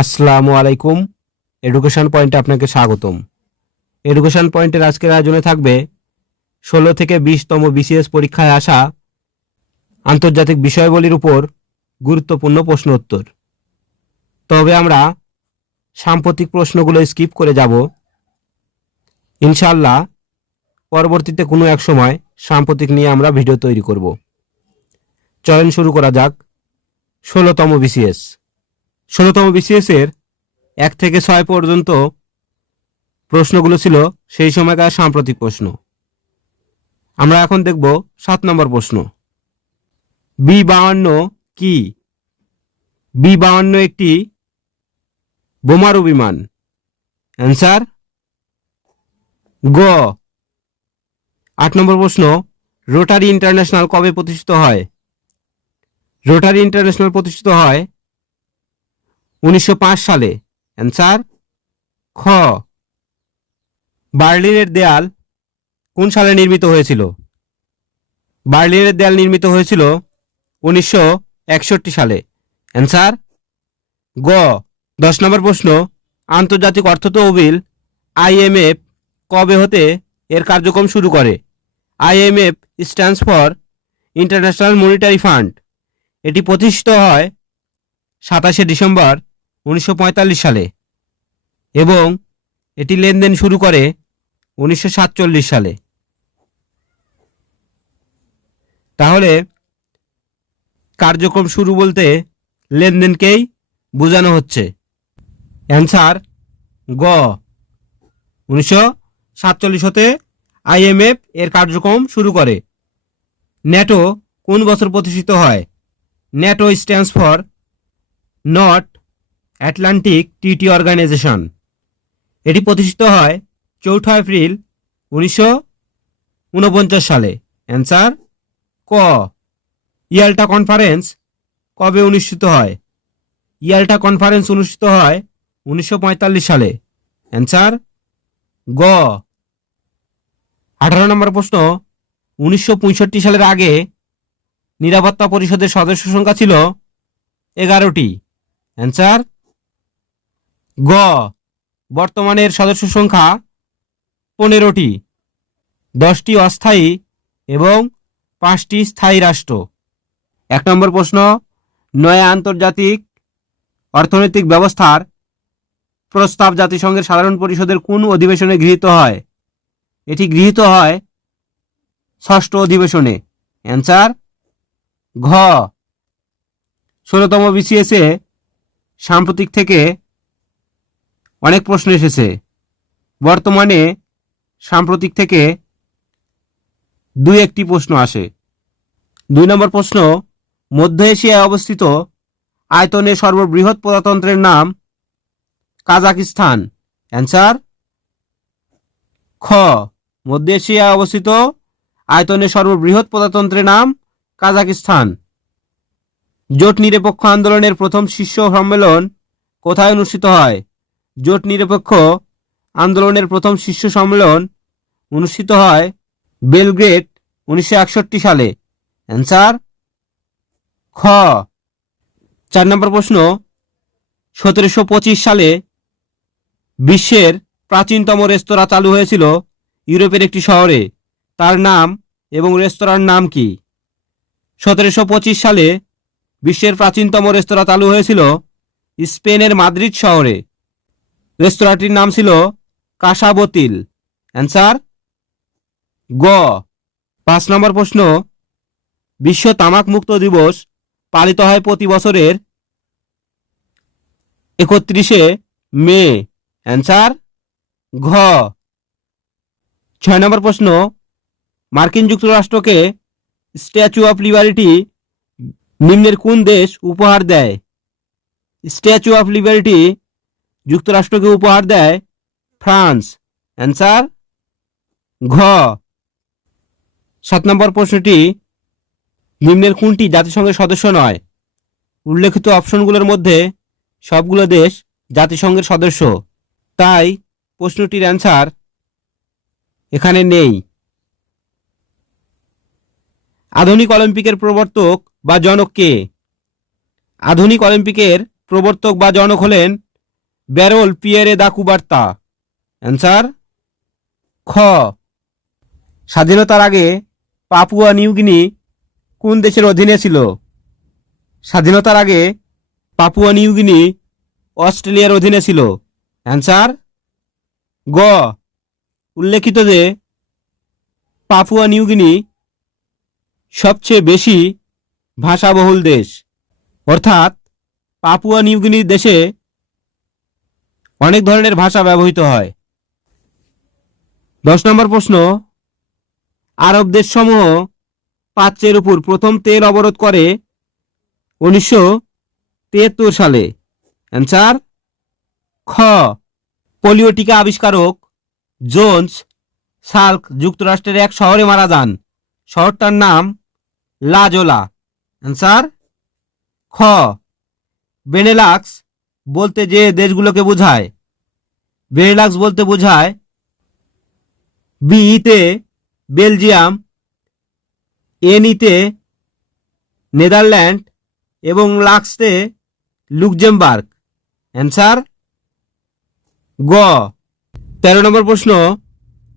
আসসালামু আলাইকুম। এডুকেশন পয়েন্টে আপনাকে স্বাগতম। এডুকেশন পয়েন্টের আজকের আয়োজনে থাকবে 16 থেকে 20তম বিসিএস পরীক্ষায় আসা আন্তর্জাতিক বিষয়াবলীর উপর গুরুত্বপূর্ণ প্রশ্ন উত্তর। তবে আমরা সাম্প্রতিক প্রশ্নগুলো স্কিপ করে যাব। ইনশাআল্লাহ পরবর্তীতে কোনো এক সময় সাম্প্রতিক নিয়ে আমরা ভিডিও তৈরি করব। চয়ন শুরু করা যাক। 16তম বিসিএস। 16তম বিসিএস এর 1 থেকে 6 পর্যন্ত প্রশ্নগুলো ছিল সেই সময়কার সাম্প্রতিক প্রশ্ন। আমরা এখন দেখব 7 নম্বর প্রশ্ন। বি-52 কি? বি-52 একটি বোমারু বিমান। অ্যান্সার গ। 8 নম্বর প্রশ্ন। রোটারি ইন্টারন্যাশনাল কবে প্রতিষ্ঠিত হয়? রোটারি ইন্টারন্যাশনাল প্রতিষ্ঠিত হয় 1905 সালে। অ্যান্সার খ। বার্লিনের দেয়াল কোন সালে নির্মিত হয়েছিল? বার্লিনের দেয়াল নির্মিত হয়েছিল 1961 সালে। অ্যান্সার গ। 10 নম্বর প্রশ্ন। আন্তর্জাতিক অর্থ তহবিল IMF কবে হতে এর কার্যক্রম শুরু করে? IMF stands for international monetary fund. এটি প্রতিষ্ঠিত হয় 27শে ডিসেম্বর 1945 সালে এবং এটি লেনদেন শুরু করে 1947 সালে। তাহলে কার্যক্রম শুরু বলতে লেনদেনকেই বোঝানো হচ্ছে। অ্যান্সার গ। 1947 হতে IMF এর কার্যক্রম শুরু করে। ন্যাটো কোন বছর প্রতিষ্ঠিত হয়? NATO stands for North Atlantic Treaty Organisation. এটি প্রতিষ্ঠিত হয় 4 এপ্রিল 1949 সালে। অ্যান্সার ক। ইয়াল্টা কনফারেন্স কবে অনুষ্ঠিত হয়? ইয়াল্টা কনফারেন্স অনুষ্ঠিত হয় 1945 সালে। অ্যান্সার গ। 18 নম্বর প্রশ্ন। 1965 সালের আগে নিরাপত্তা পরিষদের সদস্য সংখ্যা ছিল 11টি। অ্যান্সার গ। বর্তমানের সদস্য সংখ্যা 15টি। 10টি অস্থায়ী এবং 5টি স্থায়ী রাষ্ট্র। 1 নম্বর প্রশ্ন। নয়া আন্তর্জাতিক অর্থনৈতিক ব্যবস্থার প্রস্তাব জাতিসংঘের সাধারণ পরিষদের কোন অধিবেশনে গৃহীত হয়? এটি গৃহীত হয় 6ষ্ঠ অধিবেশনে। অ্যান্সার ঘ। 16তম বিসিএসে সাম্প্রতিক থেকে অনেক প্রশ্ন এসেছে। বর্তমানে সাম্প্রতিক থেকে 2-1টি প্রশ্ন আসে। 2 নম্বর প্রশ্ন। মধ্য এশিয়ায় অবস্থিত আয়তনে সর্ববৃহৎ প্রজাতন্ত্রের নাম কাজাকিস্তান। অ্যান্সার খ। মধ্য এশিয়ায় অবস্থিত আয়তনে সর্ববৃহৎ প্রজাতন্ত্রের নাম কাজাকিস্তান। জোট নিরপেক্ষ আন্দোলনের প্রথম শীর্ষ সম্মেলন কোথায় অনুষ্ঠিত হয়? জোট নিরপেক্ষ আন্দোলনের প্রথম শীর্ষ সম্মেলন অনুষ্ঠিত হয় বেলগ্রেড 1961 সালে। অ্যান্সার খ। 4 নম্বর প্রশ্ন। 1725 সালে বিশ্বের প্রাচীনতম রেস্তোরাঁ চালু হয়েছিল ইউরোপের একটি শহরে। তার নাম এবং রেস্তোরাঁর নাম কি? 1725 সালে বিশ্বের প্রাচীনতম রেস্তোরাঁ চালু হয়েছিল স্পেনের মাদ্রিদ শহরে। রেস্তোরাঁটির নাম ছিল কাসাবোতিল। অ্যান্সার গ। 5 নম্বর প্রশ্ন। বিশ্ব তামাক মুক্ত দিবস পালিত হয় প্রতি বছরের 31শে মে। অ্যান্সার ঘ। 6 নম্বর প্রশ্ন। মার্কিন যুক্তরাষ্ট্রকে স্ট্যাচু অফ লিবার্টি নিম্নের কোন দেশ উপহার দেয়? স্ট্যাচু অফ লিবার্টি যুক্তরাষ্ট্রকে উপহার দেয় ফ্রান্স। অ্যান্সার ঘ। 7 নম্বর প্রশ্নটি। নিম্নের কোনটি জাতিসংঘের সদস্য নয়? উল্লেখিত অপশনগুলোর মধ্যে সবগুলো দেশ জাতিসংঘের সদস্য, তাই প্রশ্নটির অ্যান্সার এখানে নেই। আধুনিক অলিম্পিকের প্রবর্তক বা জনক কে? আধুনিক অলিম্পিকের প্রবর্তক বা জনক হলেন ব্যারল পিয়েরে দা কুবার্তা। অ্যান্সার খ। স্বাধীনতার আগে পাপুয়া নিউগিনি কোন দেশের অধীনে ছিল? স্বাধীনতার আগে পাপুয়া নিউগিনি অস্ট্রেলিয়ার অধীনে ছিল। অ্যান্সার গ। উল্লেখিত যে পাপুয়া নিউগিনি সবচেয়ে বেশি ভাষাবহুল দেশ, অর্থাৎ পাপুয়া নিউগিনি দেশে অনেক ধরনের ভাষা ব্যবহৃত হয়। 10 নম্বর প্রশ্ন, আরব দেশসমূহ প্রাচ্যের উপর প্রথম তেল অবরোধ করে 1973 সালে। অ্যান্সার খ। পোলিও টিকা আবিষ্কারক জোন্স সাল্ক যুক্তরাষ্ট্রের এক শহরে মারা যান, শহরটার নাম লাজোলা। অ্যান্সার খ। বেনেলাক্স বলতে যে দেশগুলোকে বোঝায়, বেনেলাক্স বলতে বোঝায় বিইতে বেলজিয়াম, এনইতে নেদারল্যান্ড এবং লাক্সতে লুক্সেমবার্গ। অ্যান্সার গ। 13 নম্বর প্রশ্ন,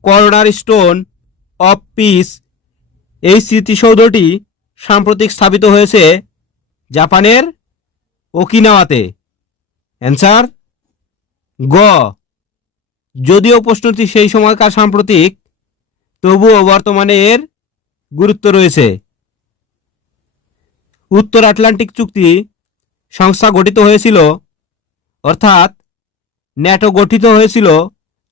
করোনার স্টোন অফ পিস এই স্মৃতিসৌধটি সাম্প্রতিক স্থাপিত হয়েছে জাপানের ওকিনাওয়াতে। অ্যান্সার গ। যদিও প্রশ্নটি সেই সময়কার সাম্প্রতিক, তবুও বর্তমানে এর গুরুত্ব রয়েছে। উত্তর আটলান্টিক চুক্তি সংস্থা গঠিত হয়েছিল, অর্থাৎ ন্যাটো গঠিত হয়েছিল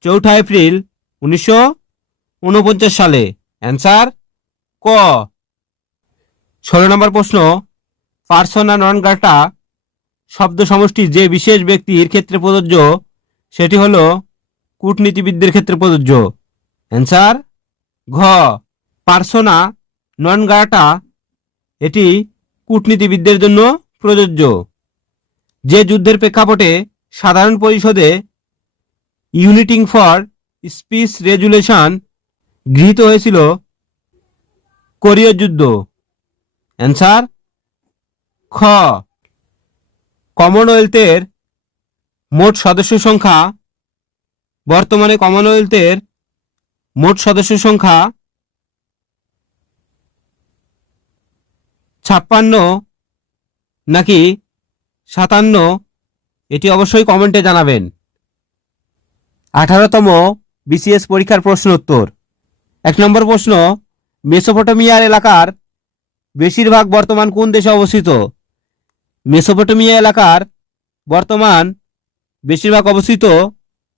4 এপ্রিল 1949 সালে। অ্যান্সার ক। 16 নম্বর প্রশ্ন, পার্সোনা নন গ্রাটা শব্দ সমষ্টি যে বিশেষ ব্যক্তির ক্ষেত্রে প্রযোজ্য সেটি হলো কূটনীতিবিদদের ক্ষেত্রে প্রযোজ্য। অ্যান্সার ঘ। পার্সোনা নন গ্রাটা এটি কূটনীতিবিদদের জন্য প্রযোজ্য। যে যুদ্ধের প্রেক্ষাপটে সাধারণ পরিষদে ইউনিটিং ফর পিস রেজুলেশন গৃহীত হয়েছিল? কোরীয় যুদ্ধ। অ্যান্সার খ। কমনওয়েলথের মোট সদস্য সংখ্যা, বর্তমানে কমনওয়েলথের মোট সদস্য সংখ্যা 56 নাকি 57? এটি অবশ্যই কমেন্টে জানাবেন। 18তম বিসিএস পরীক্ষার প্রশ্ন উত্তর। 1 নম্বর প্রশ্ন, মেসোপটেমিয়ার এলাকার বেশিরভাগ বর্তমান কোন দেশে অবস্থিত? মেসোপটেমিয়া এলাকার বর্তমান বেশিরভাগ অবস্থিত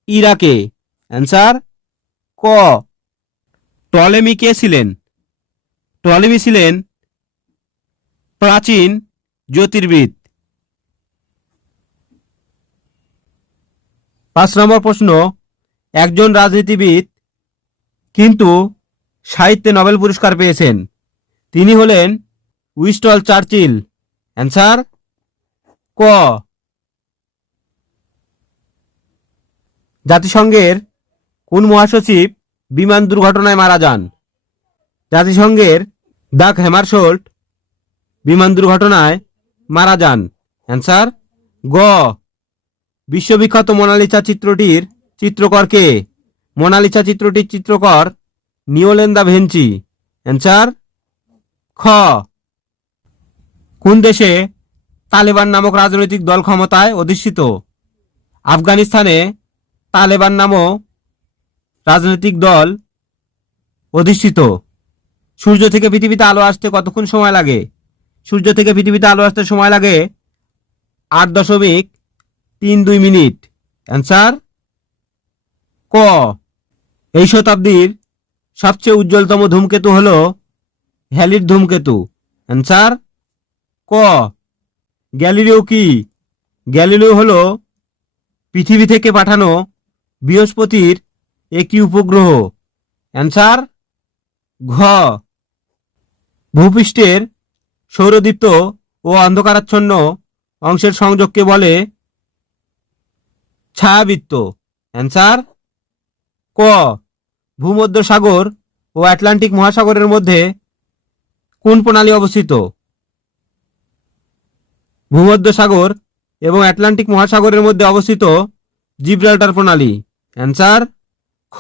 ইরাকে। অ্যান্সার ক। টলেমি কে ছিলেন? টলেমি ছিলেন প্রাচীন জ্যোতির্বিদ। 5 নম্বর প্রশ্ন, একজন রাজনীতিবিদ কিন্তু সাহিত্যে নোবেল পুরস্কার পেয়েছেন, তিনি হলেন উইনস্টন চার্চিল। অ্যান্সার ক। জাতিসংঘের কোন মহাসচিব বিমান দুর্ঘটনায় মারা যান? জাতিসংঘের দাগ হ্যামারশোল্ড বিমান দুর্ঘটনায় মারা যান। অ্যান্সার গ। বিশ্ববিখ্যাত মোনালিসা চিত্রটির চিত্রকর কে? মোনালিসা চিত্রটির চিত্রকর নিওলেন দা ভিঞ্চি। অ্যান্সার খ। কোন দেশে তালেবান নামক রাজনৈতিক দল ক্ষমতায় অধিষ্ঠিত? আফগানিস্তানে তালেবান নামক রাজনৈতিক দল অধিষ্ঠিত। সূর্য থেকে পৃথিবীতে আলো আসতে কতক্ষণ সময় লাগে? সূর্য থেকে পৃথিবীতে আলো আসতে সময় লাগে 8.32 মিনিট। অ্যান্সার ক। এই শতাব্দীর সবচেয়ে উজ্জ্বলতম ধূমকেতু হল হ্যালির ধূমকেতু। অ্যান্সার ক। গ্যালিলিও কি? গ্যালিলিও হল পৃথিবী থেকে পাঠানো বৃহস্পতির একটি উপগ্রহ। অ্যান্সার ঘ। ভূপৃষ্ঠের সৌরদীপ্ত ও অন্ধকারাচ্ছন্ন অংশের সংযোগকে বলে ছায়াবৃত্ত। অ্যান্সার ক। ভূমধ্যসাগর ও আটলান্টিক মহাসাগরের মধ্যে কোন প্রণালী অবস্থিত? ভূমধ্যসাগর এবং আটলান্টিক মহাসাগরের মধ্যে অবস্থিত জিব্রাল্টার প্রণালী। অ্যান্সার খ।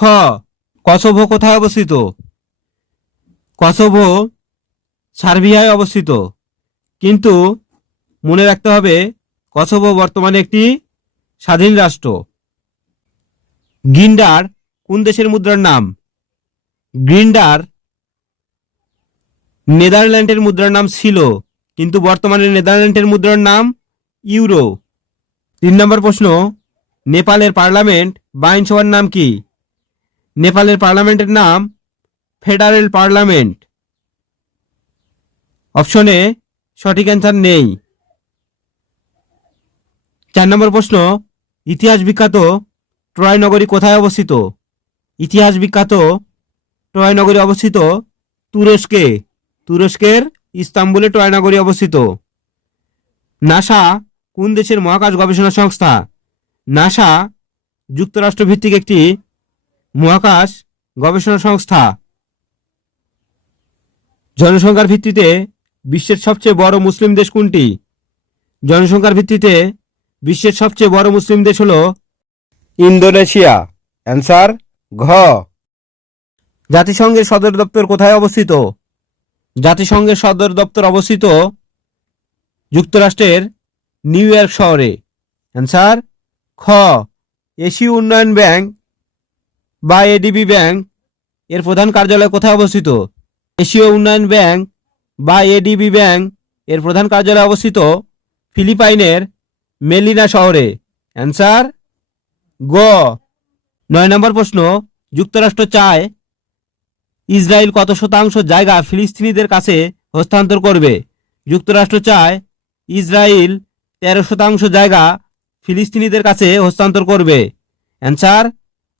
কসোভো কোথায় অবস্থিত? কসোভো সার্বিয়ায় অবস্থিত। কিন্তু মনে রাখতে হবে কসোভো বর্তমানে একটি স্বাধীন রাষ্ট্র। গ্রিন্ডার কোন দেশের মুদ্রার নাম? গ্রিন্ডার নেদারল্যান্ডের মুদ্রার নাম ছিল, কিন্তু বর্তমানে নেদারল্যান্ডের মুদ্রার নাম ইউরো। 3 নম্বর প্রশ্ন, নেপালের পার্লামেন্ট বা আইনসভার নাম কি? নেপালের পার্লামেন্টের নাম ফেডারেল পার্লামেন্ট। অপশনে সঠিক অ্যান্সার নেই। 4 নম্বর প্রশ্ন, ইতিহাস বিখ্যাত ট্রয় নগরী কোথায় অবস্থিত? ইতিহাস বিখ্যাত ট্রয় নগরী অবস্থিত তুরস্কে। তুরস্কের ইস্তাম্বুলে ট্রয় নগরী অবস্থিত। নাসা কোন দেশের মহাকাশ গবেষণা সংস্থা? নাসা যুক্তরাষ্ট্র ভিত্তিক একটি মহাকাশ গবেষণা সংস্থা। জনসংখ্যার ভিত্তিতে বিশ্বের সবচেয়ে বড় মুসলিম দেশ কোনটি? জনসংখ্যার ভিত্তিতে বিশ্বের সবচেয়ে বড় মুসলিম দেশ হল ইন্দোনেশিয়া। অ্যান্সার ঘ। জাতিসংঘের সদর দপ্তর কোথায় অবস্থিত? জাতিসংঘের সদর দপ্তর অবস্থিত যুক্তরাষ্ট্রের নিউ ইয়র্ক শহরে। অ্যান্সার খ। এশীয় উন্নয়ন ব্যাংক বা এডিবি ব্যাংক এর প্রধান কার্যালয় কোথায় অবস্থিত? এশীয় উন্নয়ন ব্যাংক বা এডিবি ব্যাংক এর প্রধান কার্যালয় অবস্থিত ফিলিপাইনের মেলিনা শহরে। অ্যান্সার গ। 9 নম্বর প্রশ্ন, যুক্তরাষ্ট্র চায় ইসরায়েল কত শতাংশ জায়গা ফিলিস্তিনিদের কাছে হস্তান্তর করবে? যুক্তরাষ্ট্র চায় ইসরায়েল 13% জায়গা ফিলিস্তিনিদের কাছে হস্তান্তর করবে। অ্যান্সার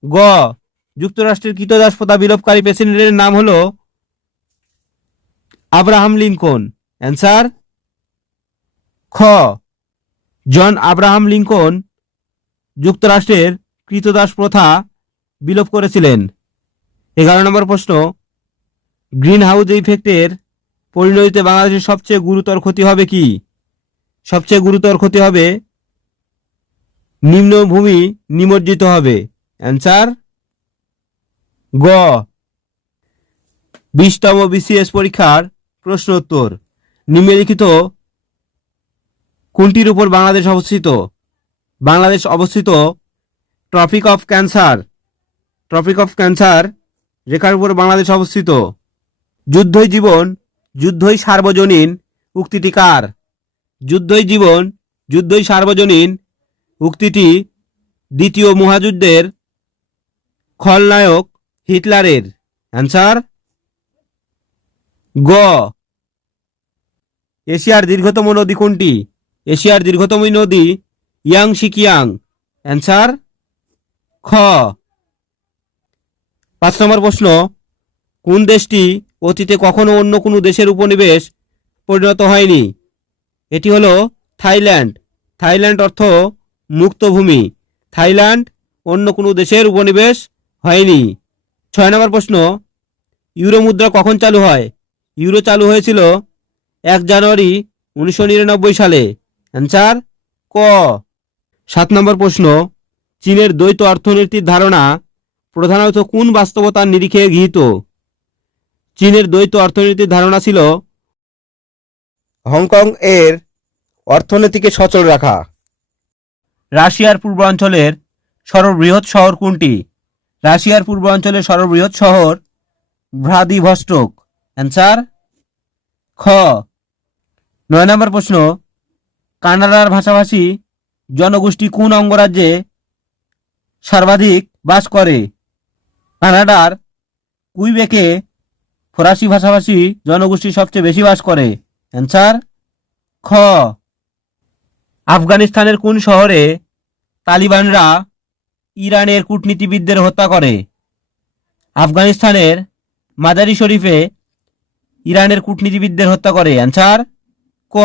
গ। যুক্তরাষ্ট্রের কৃতদাস প্রথা বিলোপকারী প্রেসিডেন্টের নাম হল আব্রাহাম লিঙ্কন। অ্যান্সার খ। জন আব্রাহাম লিঙ্কন যুক্তরাষ্ট্রের কৃতদাস প্রথা বিলোপ করেছিলেন। 11 নম্বর প্রশ্ন, গ্রিন হাউস ইফেক্টের পরিণতিতে বাংলাদেশের সবচেয়ে গুরুতর ক্ষতি হবে কি? সবচেয়ে গুরুতর ক্ষতি হবে নিম্নভূমি নিমজ্জিত হবে। অ্যান্সার গ। 20তম বিসিএস পরীক্ষার প্রশ্ন উত্তর নিম্নলিখিত কোনটির উপর বাংলাদেশ অবস্থিত? বাংলাদেশ অবস্থিত Tropic of Cancer. Tropic of Cancer রেখার উপর বাংলাদেশ অবস্থিত। যুদ্ধই জীবন যুদ্ধই সার্বজনীন উক্তিটি কার? যুদ্ধই জীবন যুদ্ধই সার্বজনীন উক্তিটি দ্বিতীয় মহাযুদ্ধের খলনায়ক হিটলারের। অ্যান্সার গ। এশিয়ার দীর্ঘতম নদী কোনটি? এশিয়ার দীর্ঘতম নদী ইয়াংশি কিয়াং। অ্যান্সার খ। 5 নম্বর প্রশ্ন, কোন দেশটি অতীতে কখনো অন্য কোনো দেশের উপনিবেশ পরিণত হয়নি? এটি হলো থাইল্যান্ড। থাইল্যান্ড অর্থ মুক্ত ভূমি। থাইল্যান্ড অন্য কোনো দেশের উপনিবেশ হয়নি। 6 নম্বর প্রশ্ন, ইউরো মুদ্রা কখন চালু হয়? ইউরো চালু হয়েছিল 1 জানুয়ারি 1999 সালে। অ্যান্সার ক। 7 নম্বর প্রশ্ন, চীনের দ্বৈত অর্থনীতির ধারণা প্রধানত কোন বাস্তবতার নিরিখে গৃহীত? চীনের দ্বৈত অর্থনীতির ধারণা ছিল হংকং এর অর্থনীতিকে সচল রাখা। রাশিয়ার পূর্বাঞ্চলের সর্ববৃহৎ শহর কোনটি? রাশিয়ার পূর্বাঞ্চলের সর্ববৃহৎ শহর ভ্লাদিভস্টক। অ্যান্সার খ। 9 নম্বর প্রশ্ন, কানাডার ভাষাভাষী জনগোষ্ঠী কোন অঙ্গরাজ্যে সর্বাধিক বাস করে? কানাডার কুইবেকে ফরাসি ভাষাভাষী জনগোষ্ঠী সবচেয়ে বেশি বাস করে। অ্যান্সার খ। আফগানিস্তানের কোন শহরে তালিবানরা ইরানের কূটনীতিবিদদের হত্যা করে? আফগানিস্তানের মাজারি শরীফে ইরানের কূটনীতিবিদদের হত্যা করে। অ্যান্সার ক।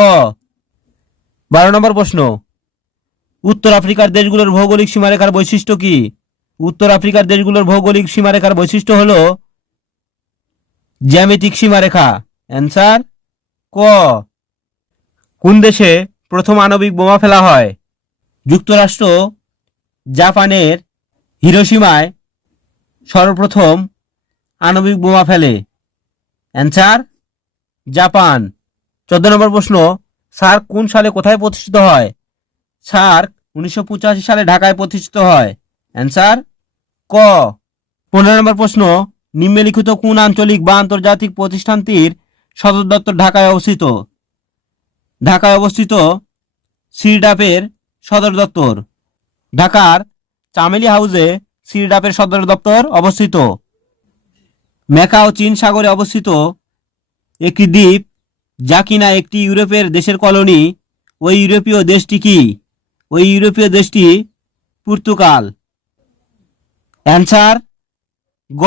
12 নম্বর প্রশ্ন, উত্তর আফ্রিকার দেশগুলোর ভৌগোলিক সীমারেখার বৈশিষ্ট্য কি? উত্তর আফ্রিকার দেশগুলোর ভৌগোলিক সীমারেখার বৈশিষ্ট্য হল জ্যামিতিক সীমারেখা। অ্যান্সার ক। কোন দেশে প্রথম আণবিক বোমা ফেলা হয়? যুক্তরাষ্ট্র জাপানের হিরোশিমায় সর্বপ্রথম আণবিক বোমা ফেলে? Answer Japan. 14 নম্বর প্রশ্ন, সার্ক কোন সালে কোথায় প্রতিষ্ঠিত হয়? সার্ক 1985 সালে ঢাকায় প্রতিষ্ঠিত হয়। অ্যান্সার ক। 15 নম্বর প্রশ্ন, নিম্নলিখিত কোন আঞ্চলিক বা আন্তর্জাতিক প্রতিষ্ঠানটির সদর দপ্তর ঢাকায় অবস্থিত? ঢাকায় অবস্থিত সিরডাপের সদর দপ্তর। ঢাকার চামেলি হাউসে সিরডাপের সদর দপ্তর অবস্থিত। ম্যাকাও চীন সাগরে অবস্থিত একটি দ্বীপ, যা কিনা একটি ইউরোপের দেশের কলোনি। ওই ইউরোপীয় দেশটি কি? ওই ইউরোপীয় দেশটি পর্তুগাল। অ্যান্সার গ।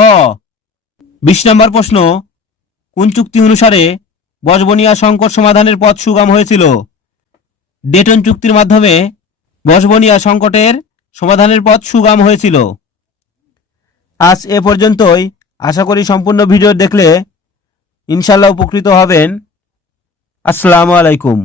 20 নম্বর প্রশ্ন, কোন চুক্তি অনুসারে বসবনিয়া সংকট সমাধানের পথ সুগম হয়েছিল? ডেটন চুক্তির মাধ্যমে বসবনিয়া সংকটের সমাধানের পথ সুগম হয়েছিল। আজ এ পর্যন্তই। আশা করি সম্পূর্ণ ভিডিও দেখলে ইনশাল্লাহ উপকৃত হবেন। আসসালামু আলাইকুম।